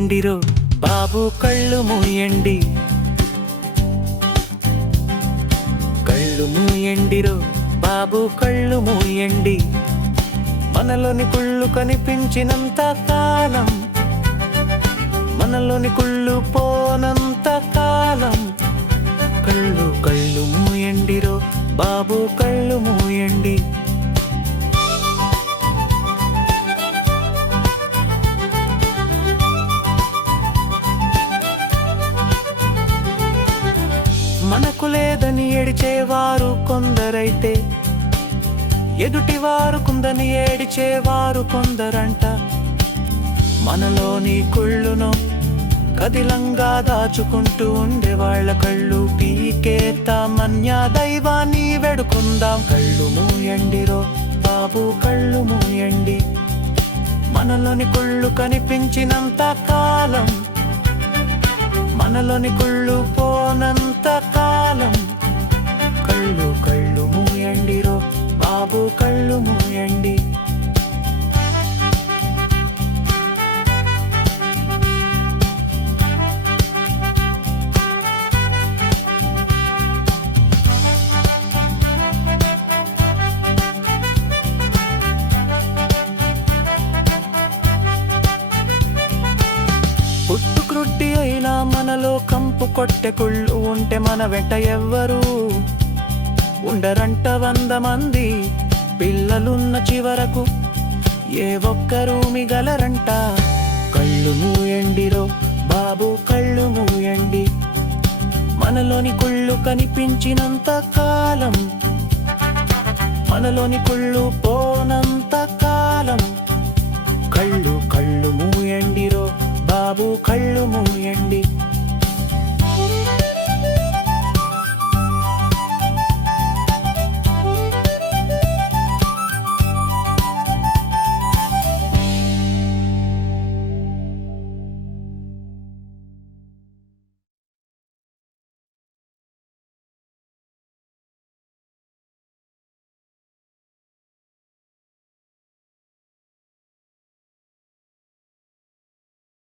మూయండిరో బాబు కళ్ళు మూయండి, కళ్ళు మూయండిరో బాబు కళ్ళు మూయండి. మనలోని కుళ్ళు కనిపించినంత కాలం, మనలోని కుళ్ళు పోనంత కాలం, కళ్ళు కళ్ళు మూయండిరో బాబు కళ్ళు మూయండి. మనకు లేదని ఏడిచేవారు కొందరైతే, ఎదుటివారు కుందని ఏడిచేవారు కొందరంట. మనలోని కుళ్ళును కదిలంగా దాచుకుంటూ ఉండేవాళ్ళ కళ్ళు పీకేతామన్య దైవాన్ని వేడుకుందాం. కళ్ళు మూయండిరో బాబు కళ్ళు మూయండి. మనలోని కుళ్ళు కనిపించినంత కాలం, మనలోని కుళ్ళు పోనంత కాలం, కళ్ళు కళ్ళు మూయండిరో బాబు కళ్ళు మూయండి. పుట్టుకృట్టి అయినా మనలో కంపు కొట్టె కుళ్ళు ఉంటే మన వెంట ఎవ్వరు ఉండరంట. 100 మంది పిల్లలున్న చివరకు ఏ ఒక్కరు మిగలరంట. కళ్ళు మూయండిరో బాబు కళ్ళు మూయండి. మనలోని కుళ్ళు కనిపించినంత కాలం, మనలోని కుళ్ళు పోనంత కాలం,